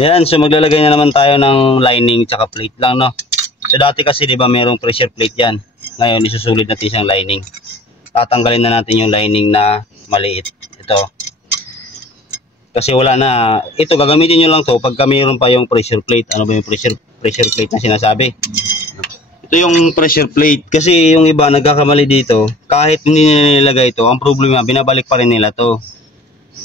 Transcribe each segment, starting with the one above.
Ayan, so maglalagay na naman tayo ng lining tsaka plate lang, no? So dati kasi, di ba, merong pressure plate yan. Ngayon, isusulit natin siyang lining. Tatanggalin na natin yung lining na maliit. Ito. Kasi wala na. Ito, gagamitin nyo lang to pagka mayroon pa yung pressure plate. Ano ba yung pressure plate na sinasabi? Ito yung pressure plate. Kasi yung iba nagkakamali dito. Kahit hindi nila nilagay ito, ang problema, binabalik pa rin nila to.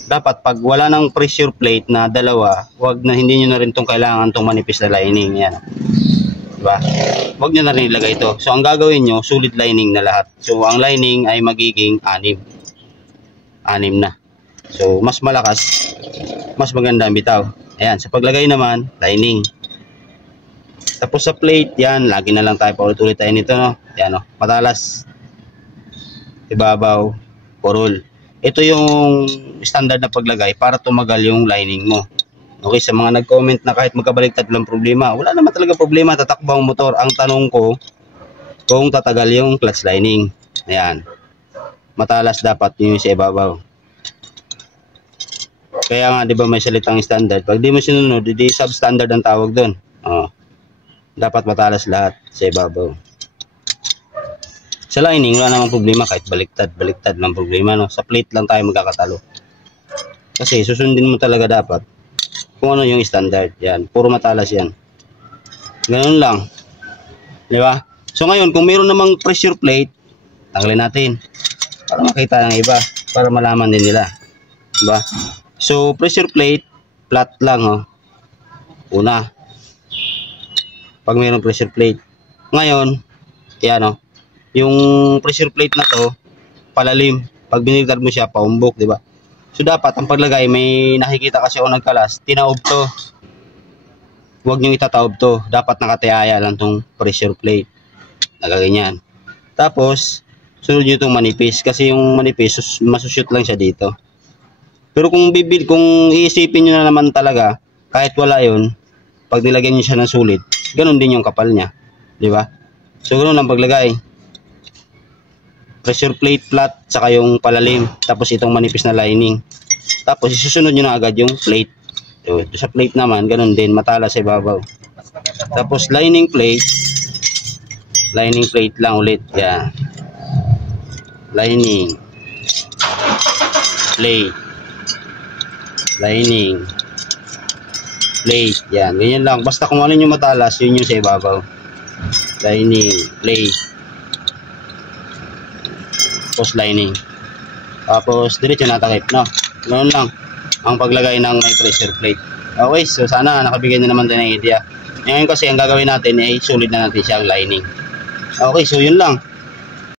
Dapat pag wala ng pressure plate na dalawa, hindi nyo na rin itong kailangan itong manipis na lining. Yan. Diba? Huwag nyo na rin ilagay ito. So ang gagawin nyo, sulit lining na lahat. So ang lining ay magiging 6. 6 na. So mas malakas, mas maganda ang bitaw. Ayan, sa paglagay naman, lining. Tapos sa plate, yan, lagi na lang tayo paulit-ulit tayo nito, no? Yan, no? Matalas, ibabaw, purul. Ito yung standard na paglagay para tumagal yung lining mo. Okay, sa mga nag-comment na kahit magkabaliktad lang problema, wala naman talaga problema, tatakbo ang motor. Ang tanong ko, kung tatagal yung clutch lining. Ayan. Matalas dapat yung sa ibabaw. Kaya nga, di ba may salitang standard. Pag di mo sinunod, di substandard ang tawag doon. Oh. Dapat matalas lahat sa ibabaw. Sa lining, wala namang problema kahit baliktad lang problema, no? Sa plate lang tayo magkakatalo. Kasi susundin mo talaga dapat kung ano yung standard. Yan, puro matalas yan. Ganun lang. Di ba? So ngayon, kung mayroon namang pressure plate, tanggalin natin para makita ng iba, para malaman din nila. Di ba? So pressure plate, flat lang, oh. Una. Pag mayroong pressure plate. Ngayon, yan, oh. Yung pressure plate na to, palalim. Pag binigtad mo siya, paumbok, di ba? So dapat ang paglagay, may nakikita kasi ako nagkalas, tinaob to. Huwag nyo itataob to. Dapat nakatihaya lang tong pressure plate. Nagaganyan. Tapos, sunod nyo itong manipis. Kasi yung manipis, masushoot lang siya dito. Pero kung iisipin nyo na naman talaga, kahit wala yun, pag nilagyan nyo siya ng sulit, ganun din yung kapal niya. Di ba? So, ganun lang paglagay. Pressure plate flat, saka yung palalim. Tapos itong manipis na lining. Tapos, isusunod nyo na agad yung plate. So, sa plate naman, ganun din, matalas sa ibabaw. Tapos, lining plate lang ulit. Yan. Lining. Plate. Lining, plate, yan, ganyan lang. Basta kung ano yung matalas, yun yung sa ibabaw. Lining, plate, post lining. Tapos, diretso natakip, no? Ganoon lang ang paglagay ng may pressure plate. Okay, so sana nakabigay na naman din ng idea. Ngayon kasi, ang gagawin natin ay sulit na natin siya ang lining. Okay, so yun lang.